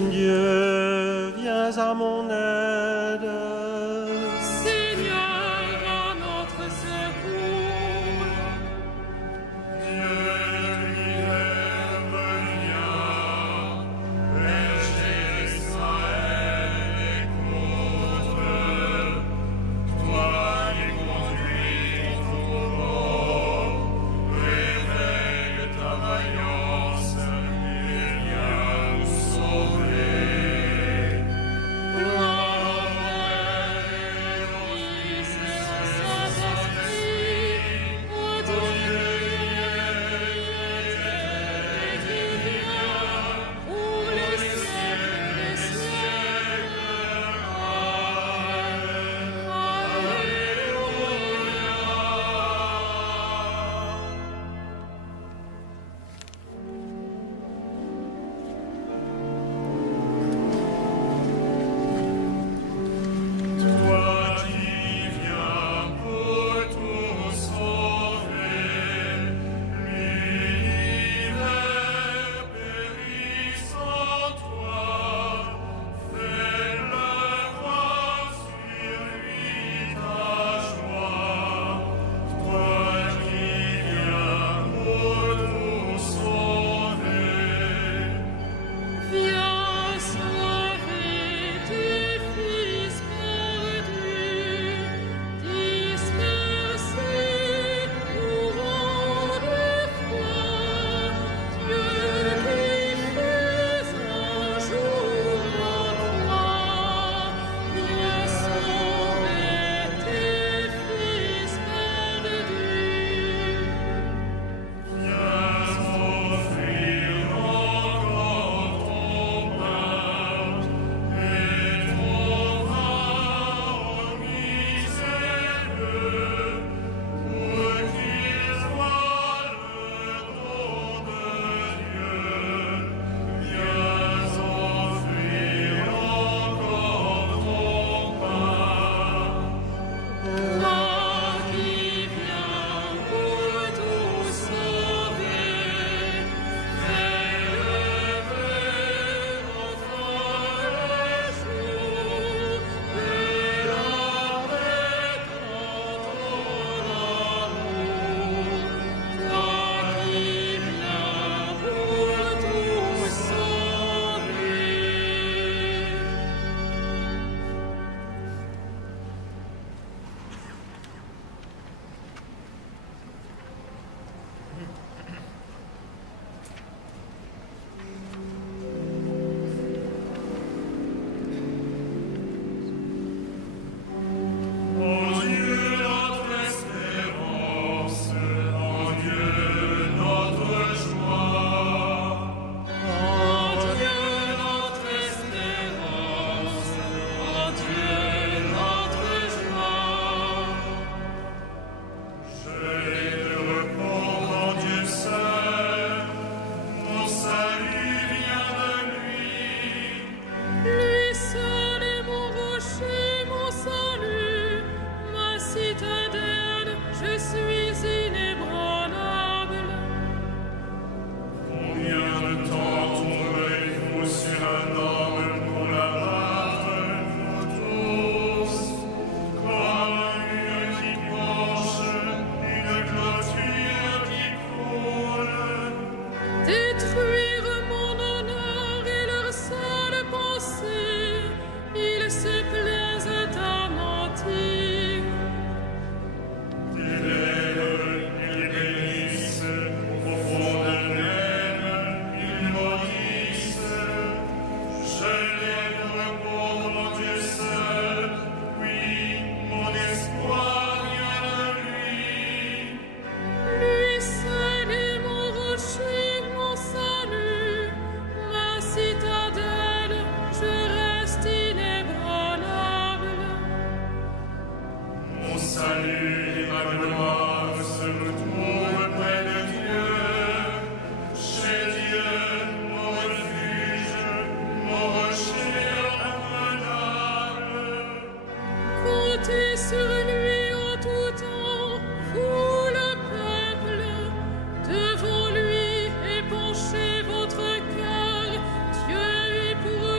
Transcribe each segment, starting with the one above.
Dieu, viens à mon aide. Seigneur, à notre secours. Dieu lui-même vient, berger d'Israël, écoute. Toi qui conduis ton troupeau, réveille ta vaillance et viens nous sauver. Toi qui viens pour tout sauver, l'univers périt sans toi, fais-le voir sur lui ta joie. Toi qui viens pour tout sauver. Viens sauver tes fils perdus, dispersés mourants de foi. Dieu qui fais un jour en toi, viens sauver tes fils perdus. Viens offrir encore ton pain et ton vin aux miséreux, pour qu'ils voient le don de Dieu. Viens offrir encore ton pain. Toi qui viens pour tout sauver, fais lever enfin le jour de la paix dans ton amour. Toi qui viens pour tout sauver. En Dieu notre espérance, en Dieu notre joie. En Dieu notre espérance, en Dieu notre joie. Je vais te répondre en Dieu seul, mon salut vient de lui. Lui seul est mon rocher, mon salut, ma citadelle, je suis inébranlable. Combien de temps tomberez-vous sur un homme pour l'abattre, vous tous, comme un mur qui penche, une clôture qui coule? Détruire mon honneur est leur seule pensée, ils se plaisent à mentir. Tes lèvres, ils bénissent, au fond d'eux-mêmes, ils maudissent. Je vais te répondre en Dieu seul, oui, mon espoir vient de lui. Lui seul est mon rocher, mon salut, ma citadelle, je reste inébranlable. Mon salut et ma gloire se retrouvent près de Dieu. Chez Dieu, mon refuge, mon rocher immuable. Comptez sur lui en tout temps, vous le peuple, devant lui épanchez votre cœur, Dieu est pour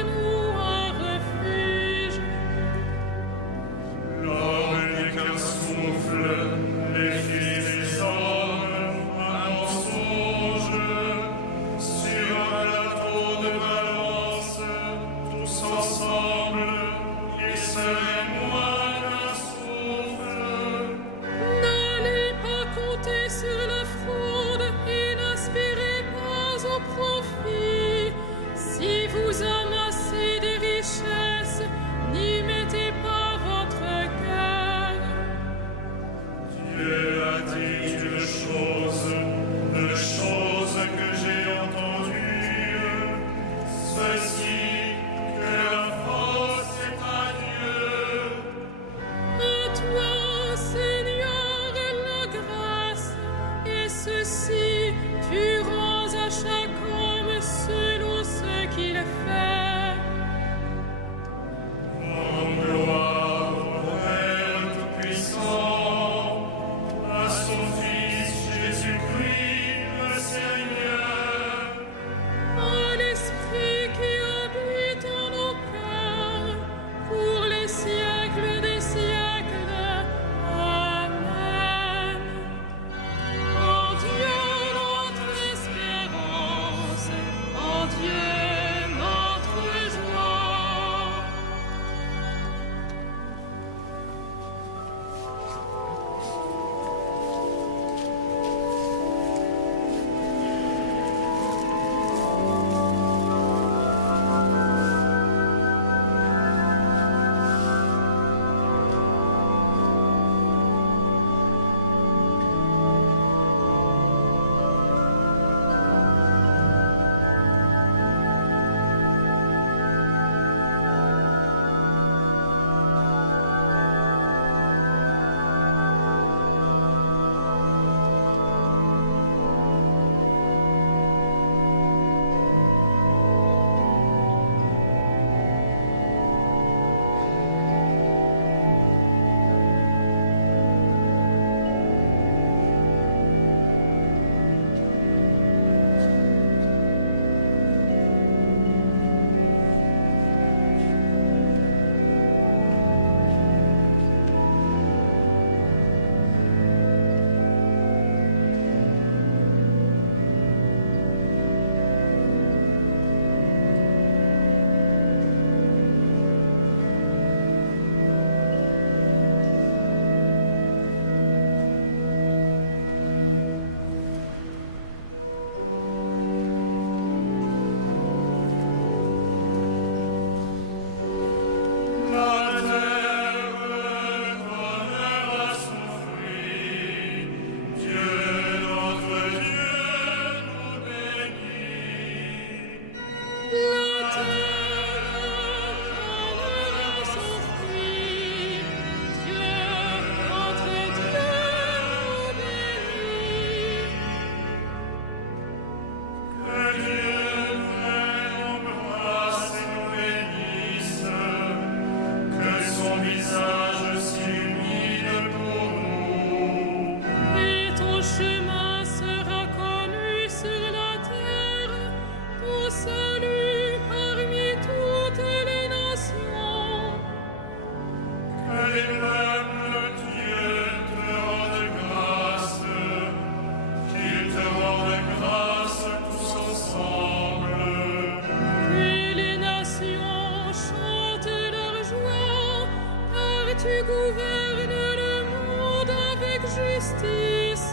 Tu gouvernes le monde avec justice.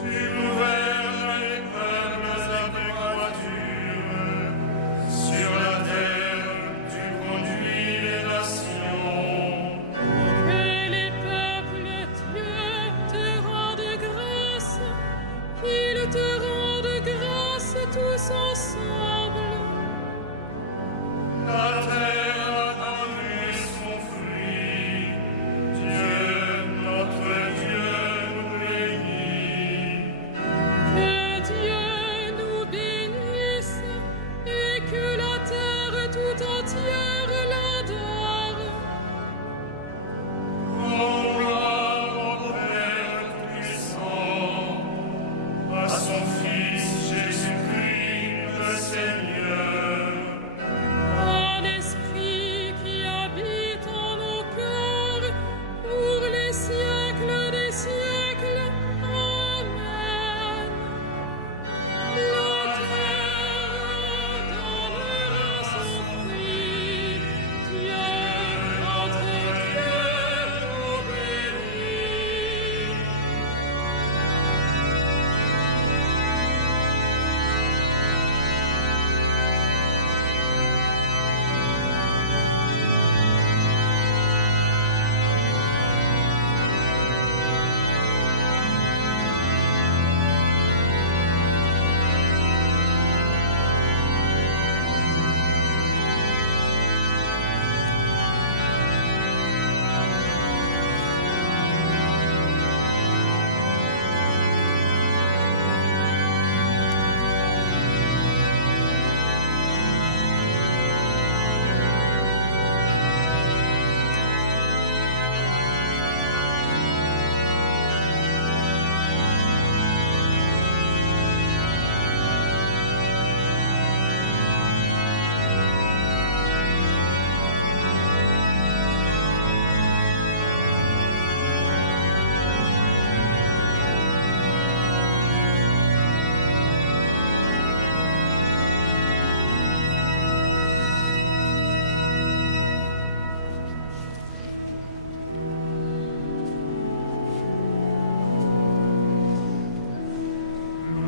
Tu gouvernes les peuples avec droiture. Sur la terre, tu conduis les nations. Que les peuples, Dieu, te rendent grâce. Qu'ils te rendent grâce tous ensemble. La terre a donné son fruit. Dieu, notre Dieu, nous bénit. Que Dieu nous bénisse et que la terre tout entière l'adore. Gloire au Père Tout-Puissant, à son Fils Jésus-Christ, le Seigneur. En esprit qui habite en nos cœurs, pour les siècles des siècles. Amen. La terre donnera son fruit. Dieu, notre Dieu, nous bénit.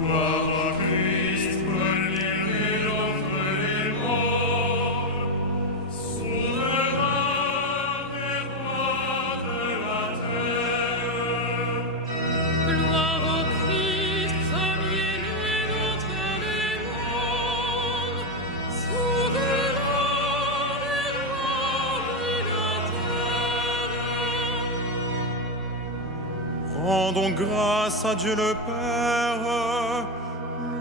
Gloire à Christ, premier d'entre les morts, souverain des rois de la terre. Gloire au Christ, premier-né d'entre les morts, souverain des rois de la terre. Rendons grâce à Dieu le Père,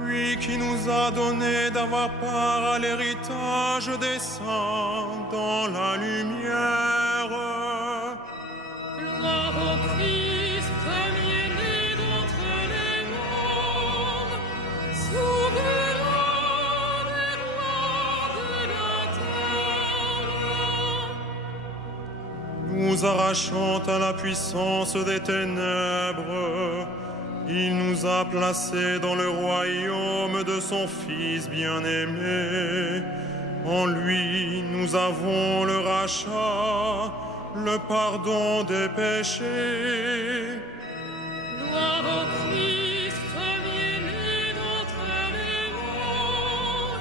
lui qui nous a donné d'avoir part à l'héritage des saints dans la lumière. Gloire au Christ, premier-né d'entre les morts, souverain des rois de la terre. Nous arrachant à la puissance des ténèbres, il nous a placés dans le royaume de son Fils bien-aimé. En lui, nous avons le rachat, le pardon des péchés. Gloire au Christ, premier-né d'entre les morts,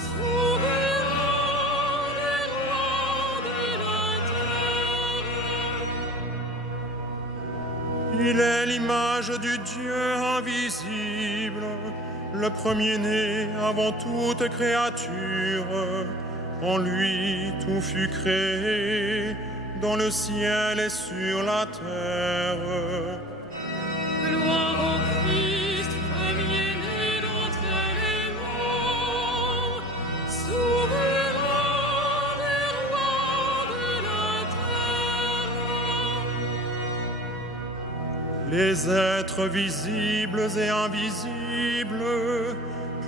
souverain des rois de la terre. Il est l'image du Dieu invisible, le premier-né avant toute créature. En lui, tout fut créé, dans le ciel et sur la terre. Gloire au Christ, premier-né d'entre les morts, souverain des rois de la terre. Les êtres visibles et invisibles,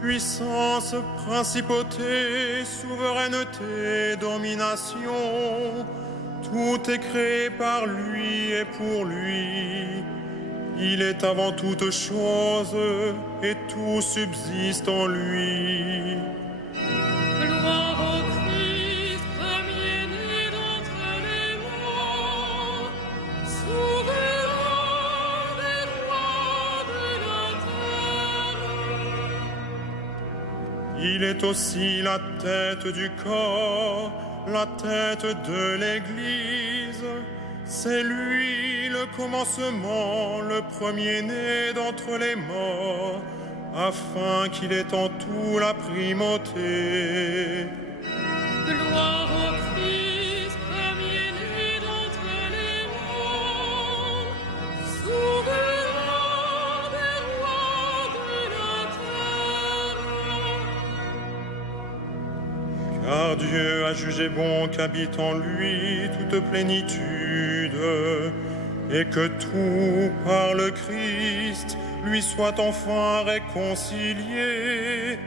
puissance, principauté, souveraineté, domination, Tout est créé par lui et pour lui. Il est avant toute chose et tout subsiste en lui. Gloire au Christ, premier-né d'entre les morts, souverain des rois de la terre. Il est aussi la tête du corps, la tête de l'Église. C'est lui le commencement, le premier-né d'entre les morts, afin qu'il ait en tout la primauté. Gloire au Christ, premier-né d'entre les morts, souverain des rois de la terre. Car Dieu a jugé bon qu'habite en lui toute plénitude, et que tout par le Christ lui soit enfin réconcilié,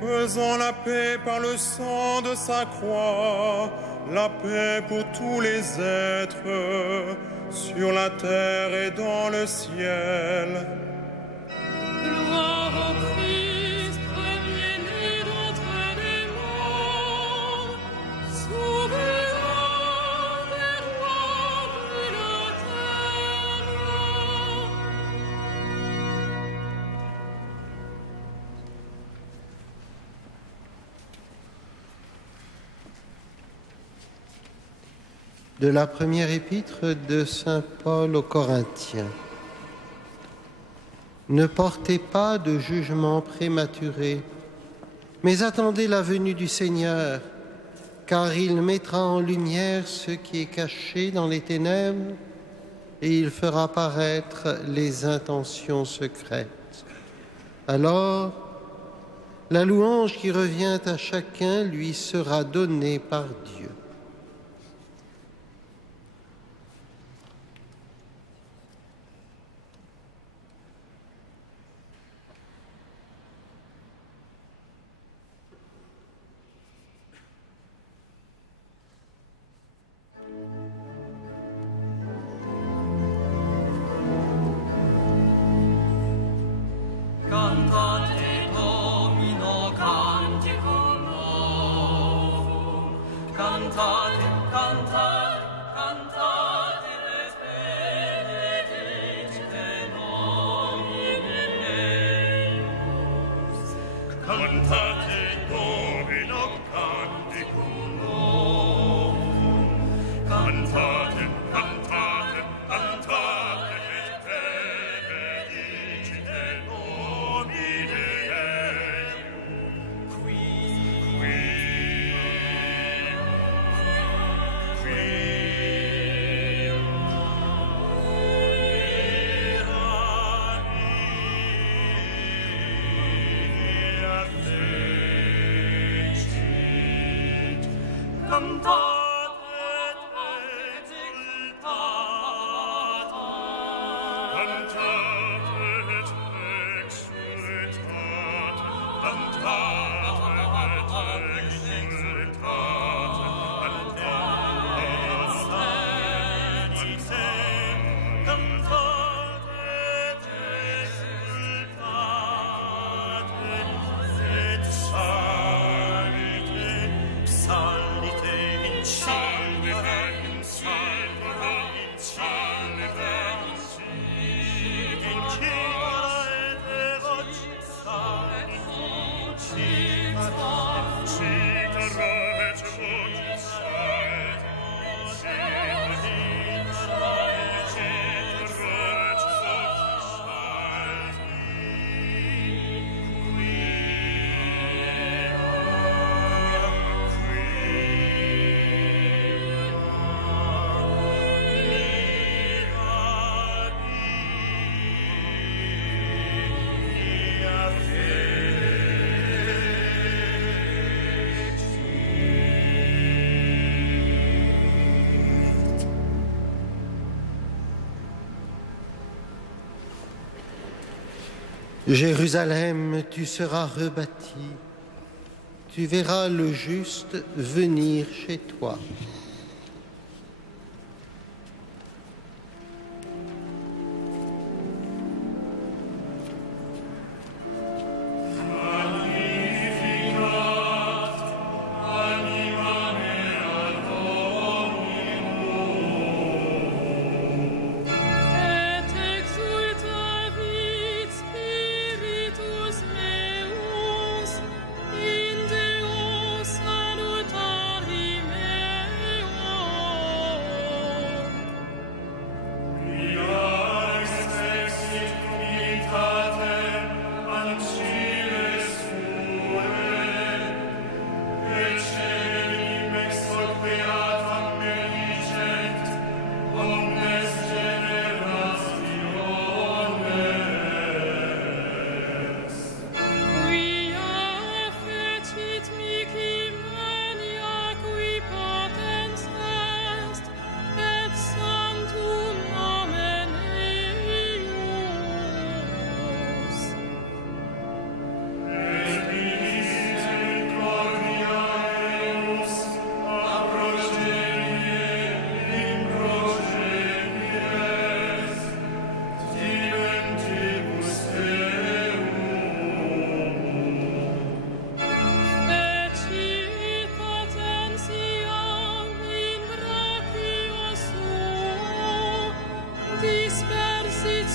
faisant la paix par le sang de sa croix, la paix pour tous les êtres, sur la terre et dans le ciel. Gloire au Christ, premier-né d'entre les morts, souverain des rois de la terre. De la première épître de saint Paul aux Corinthiens. Ne portez pas de jugement prématuré, mais attendez la venue du Seigneur, car il mettra en lumière ce qui est caché dans les ténèbres, et il fera paraître les intentions secrètes. Alors, la louange qui revient à chacun lui sera donnée par Dieu. Cantate Domino canticum novum, cantate, cantate, cantate et benedicite nomine eius. Cantate Domino canticum novum, cantate, cantate, cantate et benedicite nomine eius. Qui Jérusalem, tu seras rebâtie, tu verras le juste venir chez toi.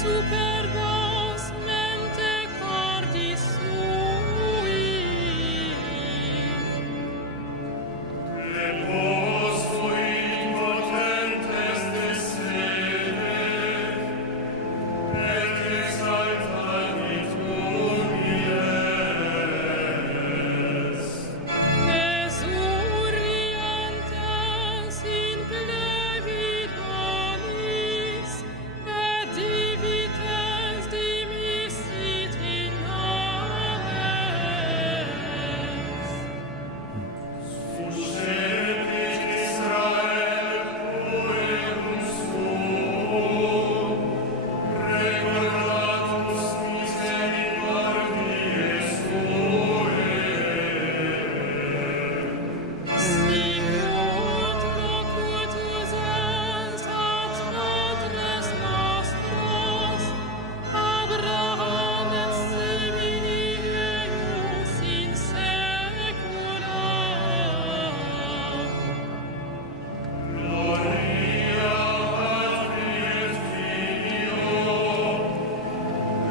superbos mente cordis sui. Lepos fuit potentes de sede, et exaltavit humilies. Esurientas in plevit bonis, et divites dimisit in ames. Suscepit Israel puerum suum, recordatus misericordiae suae. Sicut locutus est ad patres nostros, Abraham et semini eius in saecula. Gloria Patri et Filio,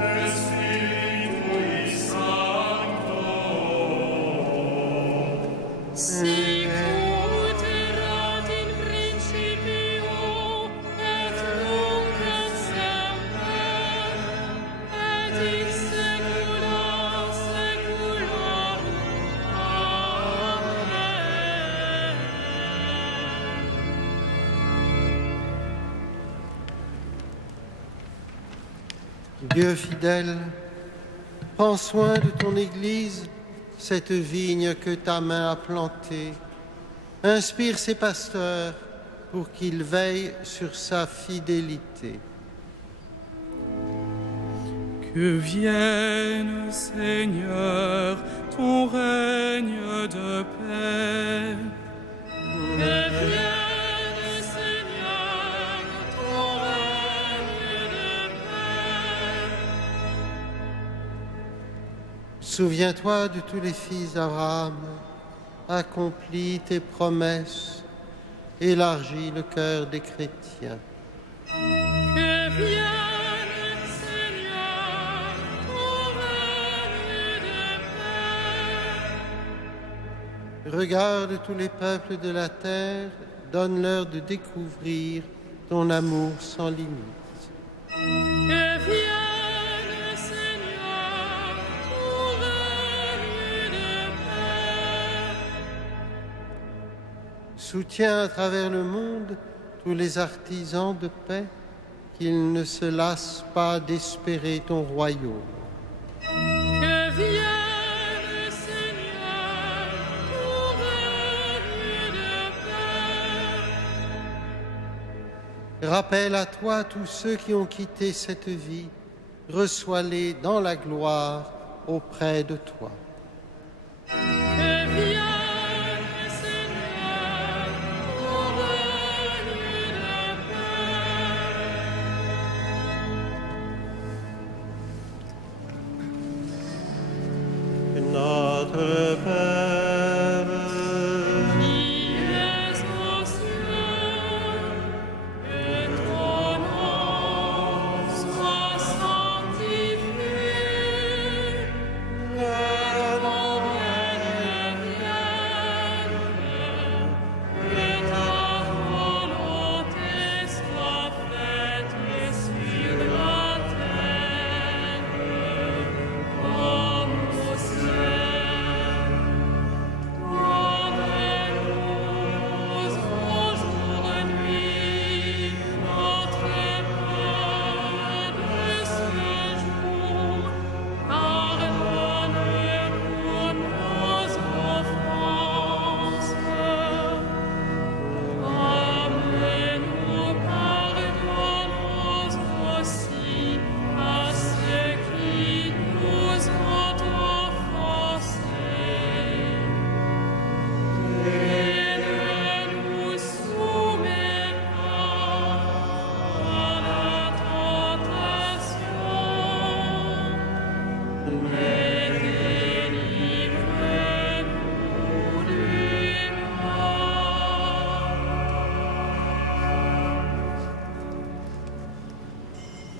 et Spiritui Sancto. Sicut erat in principio, et nunc et semper, et in saecula saeculorum. Amen. Dieu fidèle, prends soin de ton Église, cette vigne que ta main a plantée. Inspire ses pasteurs pour qu'ils veillent sur sa fidélité. Que vienne, Seigneur, ton règne de paix. Que vienne, Seigneur, ton règne de paix. Souviens-toi de tous les fils d'Abraham, accomplis tes promesses, élargis le cœur des chrétiens. Que vienne, Seigneur, ton règne de paix. Regarde tous les peuples de la terre, donne-leur de découvrir ton amour sans limite. Que vienne, Seigneur, ton règne de paix. Soutiens à travers le monde tous les artisans de paix, qu'ils ne se lassent pas d'espérer ton royaume. Que vienne, Seigneur, ton règne de paix. Rappelle à toi tous ceux qui ont quitté cette vie, reçois-les dans la gloire auprès de toi. Que vienne, Seigneur, ton règne de paix. Notre Père, Qui es aux cieux, que ton nom soit sanctifié. que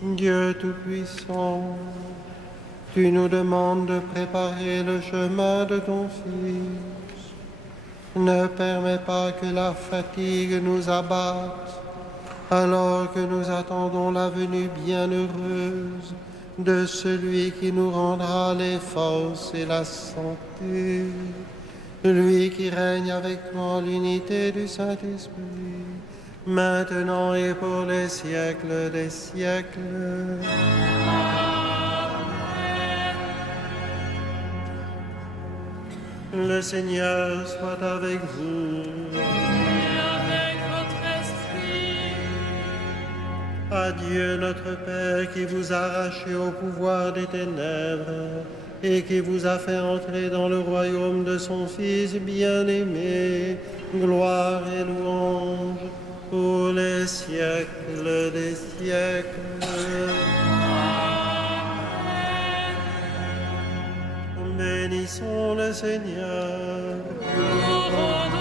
Dieu Tout-Puissant, tu nous demandes de préparer le chemin de ton Fils. Ne permets pas que la fatigue nous abatte, alors que nous attendons la venue bienheureuse de celui qui nous rendra les forces et la santé, lui qui règne avec toi en l'unité du Saint-Esprit, maintenant et pour les siècles des siècles. Le Seigneur soit avec vous. Et avec votre esprit. Adieu notre Père qui vous a arraché au pouvoir des ténèbres et qui vous a fait entrer dans le royaume de son Fils bien-aimé. Gloire et louange pour les siècles des siècles. Bénissons le Seigneur. Nous rendons